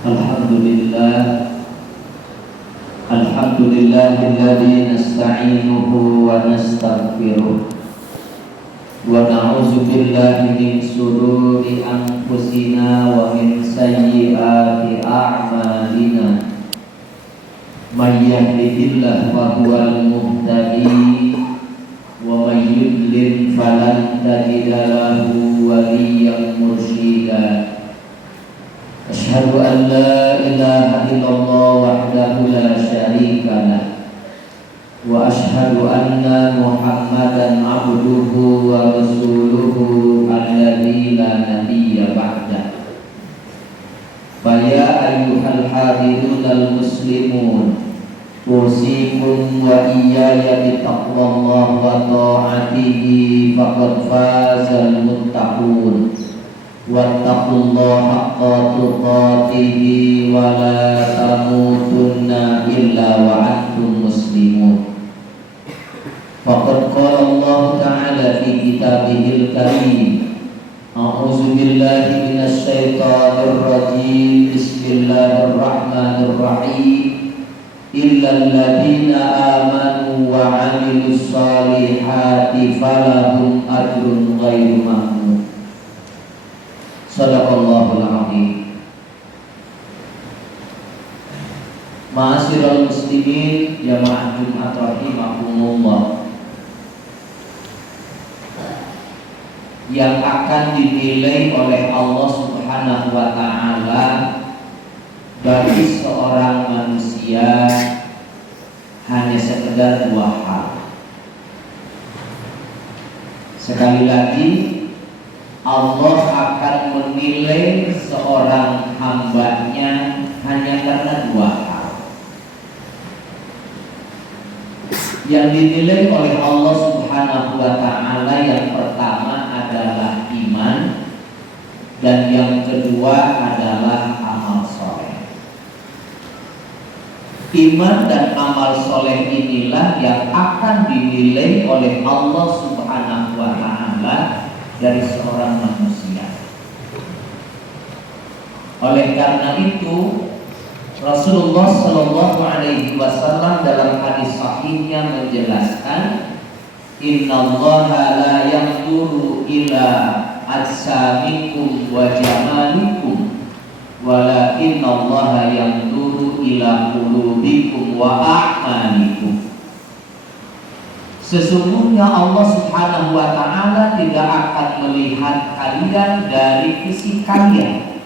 Alhamdulillah, alhamdulillahilladzi nasta'inuhu wa nastaghfiruh wa na'udzu billahi min shururi anfusina wa min sayyiati a'malina. May yahdihillahu fa huwal muhtadi wa may yudlil falan tajida lahu waliyyan mursyida. Asyhadu an la ilaha illallah wahdahu la syarika lah wa asyhadu anna Muhammadan abduhu wa rasuluhu alladzi la nabiyya ba'da. Ya ayyuhal hadirunal muslimun, usikum wa iyaya bitaqwallah wa ta'atihi faqad fazal muttaqun. Wattaqullaha haqqa tuqatihi wa la tamutunna illa wa antum muslimun. Faqad qala Allah ta'ala fi kitabihil karim, a'udzu billahi minasy syaithanir rajim, bismillahirrahmanirrahim, illal ladzina amanu wa 'amilus shalihati falahum ajrun ghairu mamnun. Sadaqallahul azim. Ma'asyiral muslimin jamaah Jumat rahimakumullah, yang akan dinilai oleh Allah Subhanahu wa ta'ala bagi seorang manusia hanya sekedar dua hal. Sekali lagi, Allah akan menilai seorang hambanya hanya karena dua hal. Yang dinilai oleh Allah Subhanahu wa ta'ala, yang pertama adalah iman, dan yang kedua adalah amal soleh. Iman dan amal soleh inilah yang akan dinilai oleh Allah Subhanahu wa ta'ala dari seorang manusia. Oleh karena itu, Rasulullah Shallallahu Alaihi Wasallam dalam hadis sahihnya menjelaskan, Innallaha la yanzuru ila ajsamikum wa jamalikum, walakinnallaha yanzuru ila qulubikum wa a'malikum. Sesungguhnya Allah Subhanahu wa ta'ala tidak akan melihat kalian dari fisik kalian,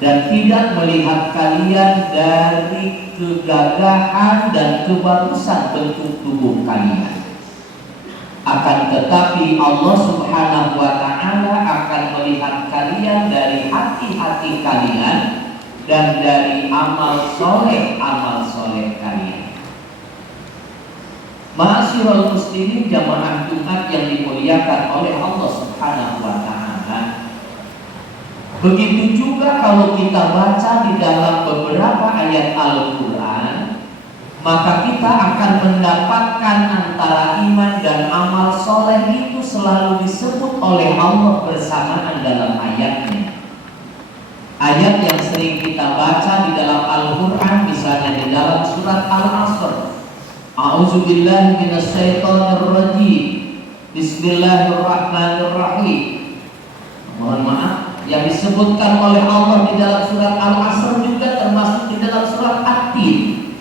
dan tidak melihat kalian dari kegagahan dan kebagusan bentuk tubuh kalian. Akan tetapi Allah Subhanahu wa ta'ala akan melihat kalian dari hati-hati kalian dan dari amal soleh kalian. Ma'asyiral muslimin jamaah Jumat yang dimuliakan oleh Allah Subhanahu wa ta'ala, begitu juga kalau kita baca di dalam beberapa ayat Al-Quran, maka kita akan mendapatkan antara iman dan amal soleh itu selalu disebut oleh Allah bersamaan dalam ayatnya. Ayat yang sering kita baca di dalam Al-Quran, misalnya di dalam surat Al-Asr, A'udzu billahi minasy syaithanir rajim, bismillahirrahmanirrahim. Mohon maaf, yang disebutkan oleh Allah di dalam surat Al-Asr juga termasuk di dalam surat At-Tin,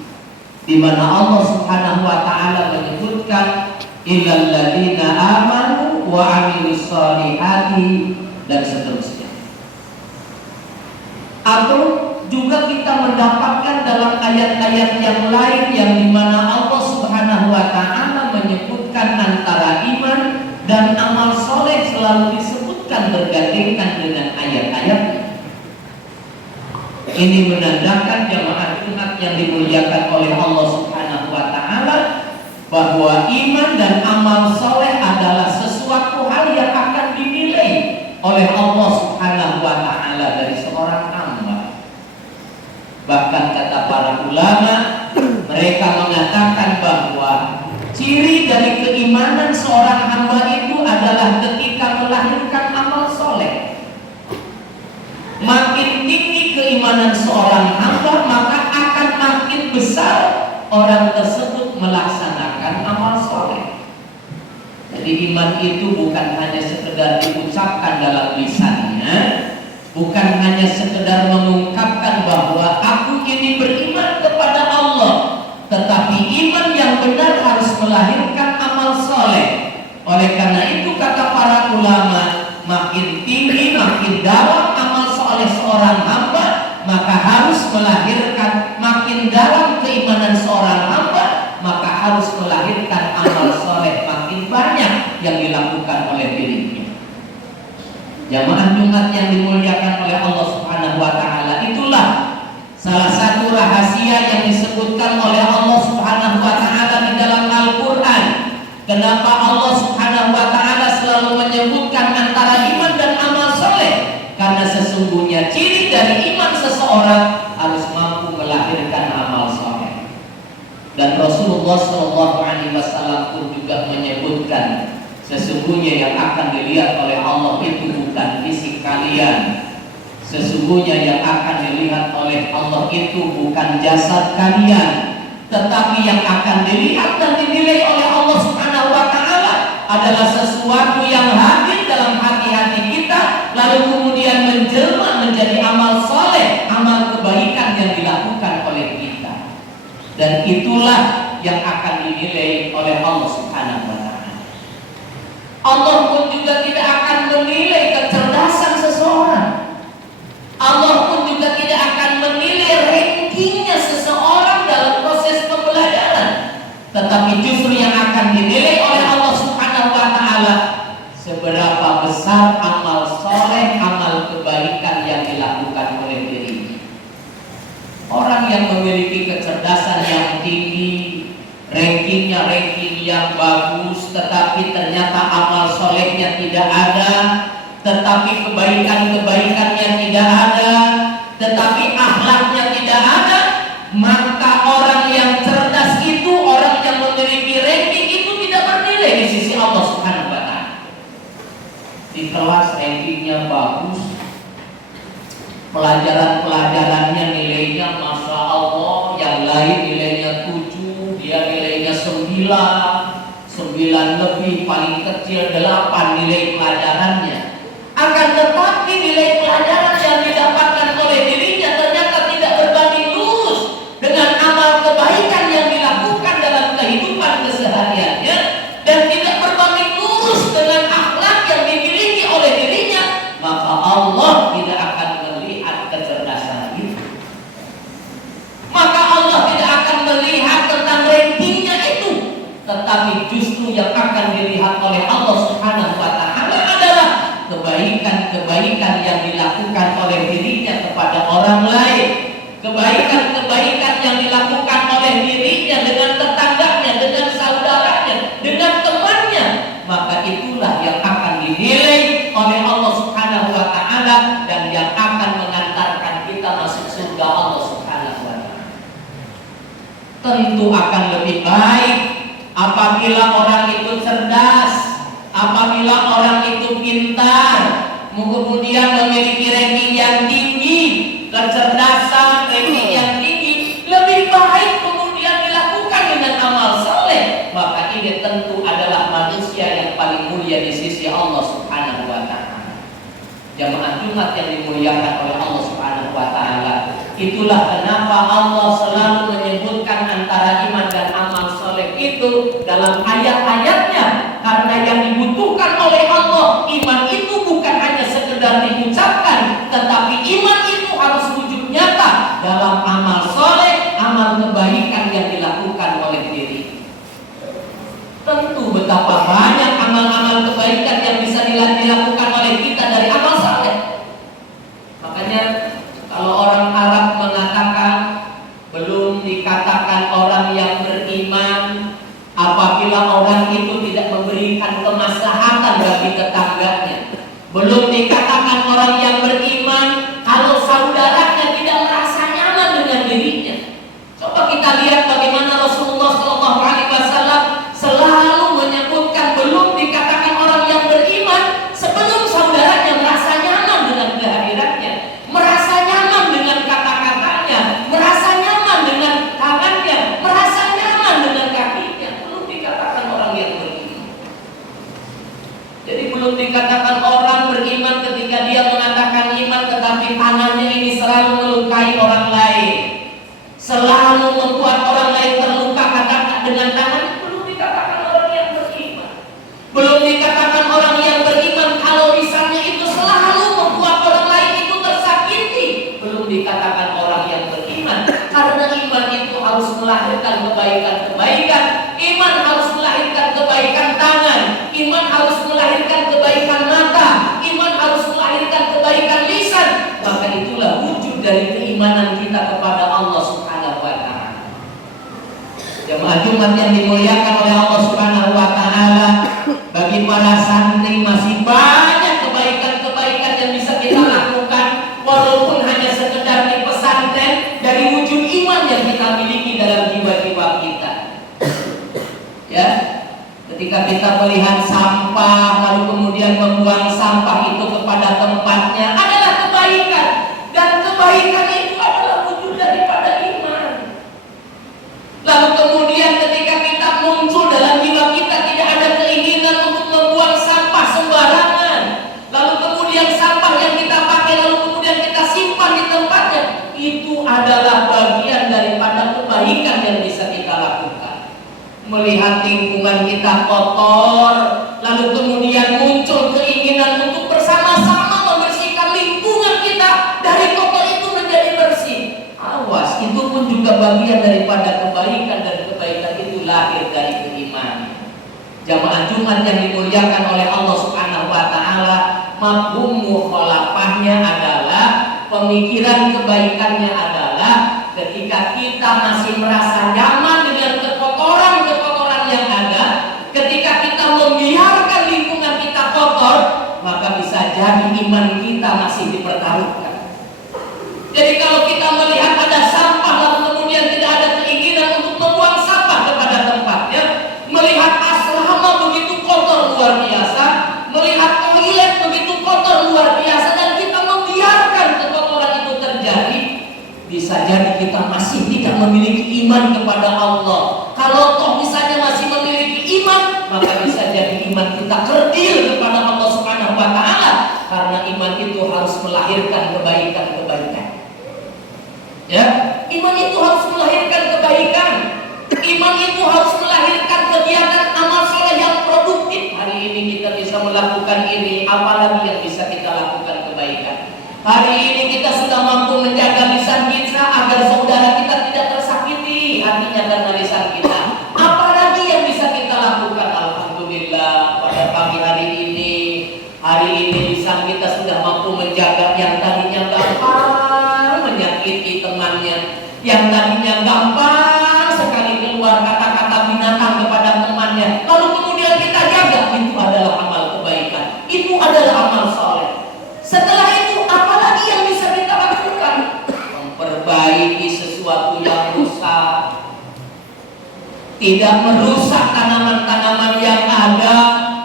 di mana Allah Subhanahu wa ta'ala menyebutkan illal ladzina amanu wa 'amilus shalihati, dan seterusnya. Atau juga kita mendapatkan dalam ayat-ayat yang lain yang di mana Allah Subhanahu wa ta'ala menyebutkan antara iman dan amal soleh selalu disebutkan bergandengan dengan ayat-ayatnya. Ini menandakan jamaah Jumat yang dimuliakan oleh Allah Subhanahu wa ta'ala bahwa iman dan amal soleh adalah sesuatu hal yang akan dinilai oleh Allah Subhanahu wa ta'ala dari seorang hamba. Bahkan kata para ulama, mereka mengatakan bahwa ciri dari keimanan seorang hamba itu adalah ketika melahirkan amal soleh. Makin tinggi keimanan keimanan seorang hamba, maka akan makin besar orang tersebut melaksanakan amal soleh. Jadi iman itu bukan hanya sekedar diucapkan dalam lisannya, bukan hanya sekedar mengungkapkan bahwa aku ini beriman kepada Allah, tetapi iman yang benar harus melahirkan amal soleh. Oleh karena itu kata para ulama, makin tinggi, makin dalam amal soleh seorang hamba, maka harus melahirkan makin dalam keimanan seorang hamba, maka harus melahirkan amal soleh makin banyak yang dilakukan oleh dirinya. Jamaah Jumat yang dimuliakan oleh Allah Subhanahu wa Ta'ala, itulah salah satu rahasia yang disebutkan oleh Allah Subhanahu wa Ta'ala di dalam Al-Quran. Kenapa Allah Subhanahu wa Ta'ala selalu menyebutkan antara iman dan amal soleh? Karena sesungguhnya ciri dari iman seseorang harus mampu melahirkan amal soleh. Dan Rasulullah SAW pun juga menyebutkan, sesungguhnya yang akan dilihat oleh Allah itu bukan fisik kalian. Sesungguhnya yang akan dilihat oleh Allah itu bukan jasad kalian, tetapi yang akan dilihat dan dinilai oleh Allah Subhanahu wa Ta'ala adalah sesuatu yang hadir dalam hati-hati kita, lalu kemudian menjelma menjadi amal soleh, amal kebaikan yang dilakukan oleh kita. Dan itulah yang akan dinilai oleh Allah Subhanahu wa Ta'ala. Allah pun juga tidak akan menilai kecerdasan seseorang. Allah pun juga tidak akan menilai rankingnya seseorang dalam proses pembelajaran. Tetapi justru yang akan dinilai oleh Allah Subhanahu wa Ta'ala seberapa besar amal soleh, amal kebaikan yang dilakukan oleh dirinya. Orang yang memiliki kecerdasan yang tinggi, rankingnya ranking yang bagus, tetapi ternyata amal solehnya tidak ada, tetapi kebaikan-kebaikannya tidak ada, tetapi akhlaknya tidak ada, maka orang yang cerdas itu, orang yang memiliki ranking itu tidak bernilai di sisi Allah Subhanahu wa Ta'ala. Di kelas rankingnya bagus, pelajaran-pelajarannya nilainya Masya Allah, yang lain nilainya 7, dia nilainya 9 lebih, paling kecil 8 nilai pelajarannya. Akan tetapi nilai pelajaran yang didapatkan oleh dirinya ternyata tidak berbanding lurus dengan amal kebaikan yang dilakukan dalam kehidupan kesehariannya, dan tidak berbanding lurus dengan akhlak yang dimiliki oleh dirinya, maka Allah tidak akan melihat kecerdasan itu. Maka Allah tidak akan melihat tentang rankingnya itu, tetapi justru yang akan dilihat oleh Allah Subhanahu wa Ta'ala adalah kebaikan-kebaikan yang dilakukan oleh dirinya kepada orang lain, kebaikan-kebaikan yang dilakukan oleh dirinya dengan tetangganya, dengan saudaranya, dengan temannya. Maka itulah yang akan dinilai oleh Allah Subhanahu wa Ta'ala dan yang akan mengantarkan kita masuk surga Allah Subhanahu wa Ta'ala. Tentu akan lebih baik apabila orang itu cerdas, apabila orang itu pintar, kemudian memiliki ranking yang tinggi, kecerdasan, ranking yang tinggi, lebih baik kemudian dilakukan dengan amal soleh. Maka ini tentu adalah manusia yang paling mulia di sisi Allah Subhanahu wa Ta'ala. Jamaah Jumat yang dimuliakan oleh Allah Subhanahu wa Ta'ala, itulah kenapa Allah selalu menyebutkan antara iman dan amal soleh itu dalam ayat-ayatnya. Karena yang dibutuhkan oleh Allah, iman itu bukan hanya sekedar diucapkan, tetapi iman itu harus wujud nyata dalam amal soleh, amal kebaikan yang dilakukan oleh diri. Tentu betapa banyak amal-amal kebaikan yang bisa dilakukan oleh kita dari amal soleh. Makanya kalau orang Arab mengatakan belum dikatakan orang yang beriman apabila orang itu tidak memberikan kemaslahatan bagi tetangganya. Belum dikatakan orang yang beriman kalau saudaranya tidak merasa nyaman dengan dirinya. Coba kita lihat bagaimana Rasulullah SAW selalu menyebutkan belum dikatakan orang yang beriman sebelum selalu melukai orang lain, selalu membuat orang lain terluka katakan dengan tangan, belum dikatakan orang yang beriman. Belum dikatakan orang yang beriman kalau misalnya itu selalu membuat orang lain itu tersakiti. Belum dikatakan orang yang beriman, karena iman itu harus melahirkan kebaikan-kebaikan. Iman harus melahirkan kebaikan tangan, iman harus melahirkan kebaikan mata, iman harus melahirkan kebaikan lisan. Maka itulah wujud dari keimanan kita kepada Allah Subhanahu wa Ta'ala. Jemaah Jumat yang dimuliakan oleh Allah Subhanahu wa Ta'ala, bagi para santri masih banyak kebaikan-kebaikan yang bisa kita lakukan, walaupun hanya sekedar di pesantren, dari wujud iman yang kita miliki dalam jiwa-jiwa kita. Ya, ketika kita melihat sampah lalu kemudian membuang sampah itu kepada tempatnya adalah kebaikan, dan kebaikan itu adalah wujud daripada iman. Lalu kemudian ketika kita muncul dalam jiwa kita tidak ada keinginan untuk membuang sampah sembarangan, lalu kemudian sampah yang kita pakai lalu kemudian kita simpan di tempatnya, itu adalah bagian daripada kebaikan yang bisa kita lakukan. Melihat lingkungan kita kotor, lalu kemudian muncul keinginan untuk bersama-sama membersihkan lingkungan kita dari kotor itu menjadi bersih. Awas, itu pun juga bagian daripada kebaikan, dan kebaikan itu lahir dari keimanan. Jamaah Jumat yang dimuliakan oleh Allah Subhanahu wa Ta'ala, mafhum mukhalafahnya adalah, pemikiran kebaikannya adalah ketika kita masih merasa nyaman dengan kekotoran yang ada, ketika kita membiarkan lingkungan kita kotor, maka bisa jadi iman kita masih dipertaruhkan. Jadi kalau kita melihat ada sampah lalu kemudian tidak ada keinginan untuk membuang sampah kepada tempatnya, melihat asrama begitu kotor luar biasa, melihat toilet begitu kotor luar biasa, dan kita membiarkan kekotoran itu terjadi, bisa jadi kita masih tidak memiliki iman kepada Allah. Kalau toh misalnya masih memiliki iman, maka bisa jadi iman kita kerdil kepada Allah Subhanahu wa Ta'ala, karena iman itu harus melahirkan kebaikan-kebaikan. Ya, iman itu harus melahirkan kebaikan. Iman itu harus melahirkan kegiatan amal soleh yang produktif. Hari ini kita bisa melakukan ini, apalagi yang bisa kita lakukan kebaikan. Hari ini kita sudah mampu menjaga lisan kita agar saudara kita tidak tersakiti hatinya karena lisan kita. Apalagi yang bisa kita lakukan? Alhamdulillah, pada pagi hari ini lisan kita sudah mampu menjaga yang tadinya gampang menyakiti temannya, yang tadinya gampang sekali keluar kata-kata binatang kepada temannya, lalu kemudian kita jaga. Itu adalah amal kebaikan, itu adalah amal soleh. Setelah itu apalagi yang bisa kita lakukan? Memperbaiki sesuatu yang rusak, tidak merusak tanaman-tanaman yang ada,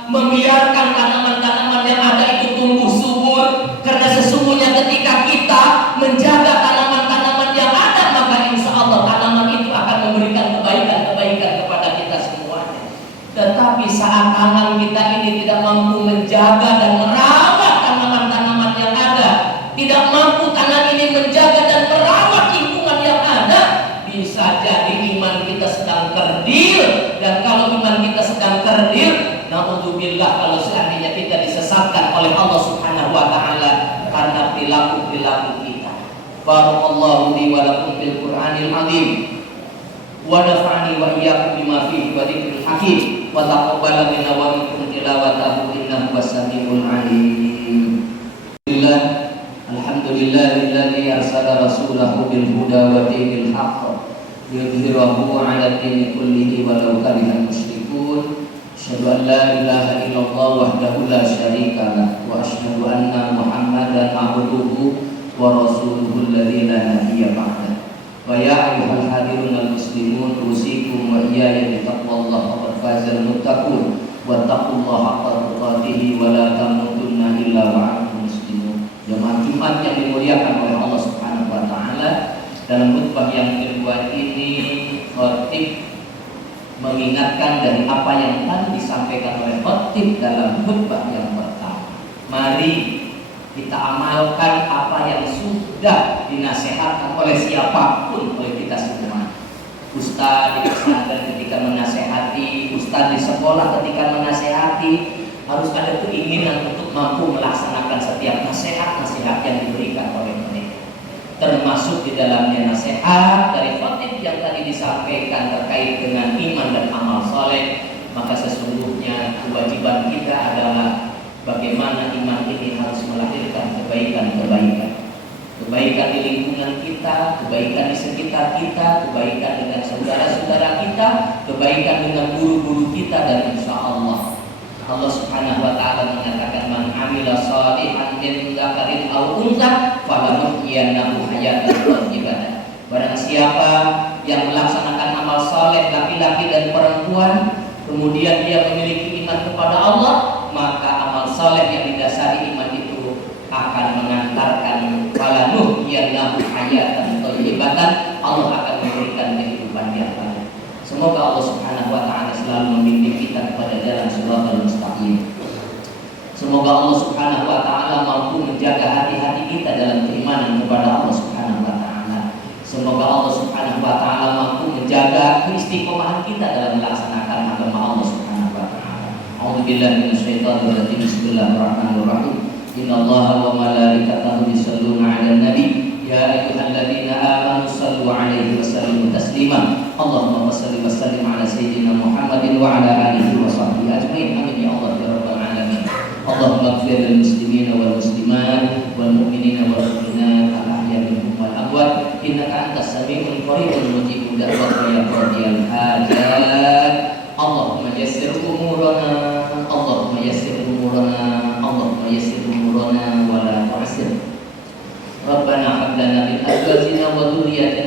membiarkan tanaman-tanaman yang ada itu tumbuh subur. Karena sesungguhnya ketika kita menjaga tanaman-tanaman yang ada, maka insya Allah tanaman itu akan memberikan kebaikan-kebaikan kepada kita semuanya. Tetapi saat tangan kita ini tidak mampu menjaga dan merawat tanaman-tanaman yang ada, tidak mampu tangan ini menjaga dan merawat lingkungan yang ada, bisa jadi iman kita sedang kerdil. Dan kalau iman kita sedang kerdil, naudzubillah, kalau seandainya kita disesatkan oleh Allah Subhanahu wa Ta'ala karena perilaku-perilaku kita. Barakallahu li wa lakum fil Qur'anil azim, wa nafa'ani wa iyyakum bima fihi wa dzikril hakim, wa taqabbal minna wa minkum tilawatahu innahu was-sami'ul 'alim. Alhamdulillahilladzi arsala rasulahu bil huda wa dinil haqq liyudhhirahu 'ala dini kullihi walau karihal musyrikun. Asyhadu an la ilaha illallah wahdahu la syarika lah, wa asyhadu anna Muhammadan 'abduhu wa rasuluhu alladzi la nabiyya ba'dah. Wa ya ayyuhal hadirun muslimun, usikum wa iyaya bi taqwallahi faqad fazal muttaqun, wa taqullaha haqqa tuqatih wa la tamutunna illa wa antum muslimun. Jemaah Jumat yang dimuliakan oleh Allah Subhanahu wa Ta'ala, dalam khutbah yang kedua ini khatib mengingatkan dari apa yang tadi disampaikan oleh khatib dalam khutbah yang pertama. Mari kita amalkan apa yang sudah mudah dinasehatkan oleh siapapun, oleh kita semua. Ustaz di pesantren ketika menasehati, ustaz di sekolah ketika menasehati, harus ada keinginan untuk mampu melaksanakan setiap nasihat-nasihat yang diberikan oleh mereka. Termasuk di dalamnya nasihat dari khotib yang tadi disampaikan terkait dengan iman dan amal soleh. Maka sesungguhnya kewajiban kita adalah bagaimana iman ini harus melahirkan kebaikan-kebaikan. Kebaikan di lingkungan kita, kebaikan di sekitar kita, kebaikan dengan saudara-saudara kita, kebaikan dengan guru-guru kita, dan insya Allah Allah Subhanahu wa ta'ala mengatakan man amila shalihan min dzakarin aw untha falanuhyiyannahu hayatan thayyibah. Barang siapa yang melaksanakan amal saleh laki-laki dan perempuan, kemudian dia memiliki iman kepada Allah, maka amal saleh yang didasari iman itu akan mengantarkan falanuhyiyannahu hayatan thayyibah. Allah akan memberikan kehidupan yang baik. Semoga Allah Subhanahu wa ta'ala selalu membimbing kita kepada jalan shiratal mustaqim. Semoga Allah Subhanahu wa ta'ala mampu menjaga hati-hati kita dalam keimanan kepada Allah Subhanahu wa ta'ala. Semoga Allah Subhanahu wa ta'ala mampu menjaga keistiqomahan kita dalam melaksanakan agama Allah Subhanahu wa ta'ala. A'udzubillahi minasyaitonir rajim. Bismillahirrahmanirrahim. Innallaha wa malaikatahu yusholluna 'alan nabi. Ya ayyuhalladzina amanu shallu 'alaihi wa sallimu taslima. Allahumma shalli wa sallim ala sayyidina Muhammadin wa ala alihi wa sahbihi ajmain. Amin ya Allah ya rabbal alamin. Allahumma ighfir lil muslimina wal muslimat wal mu'minina wal mu'minat al ahya'i minhum wal amwat innaka antas samiul qaribul mujibud da'wat ya qadiyal hajat. Allahumma yassir umurana, Allahumma yassir umurana, Allahumma yassir umurana wa la tu'assir. Rabbana hab lana min azwajina wa dhurriyyatina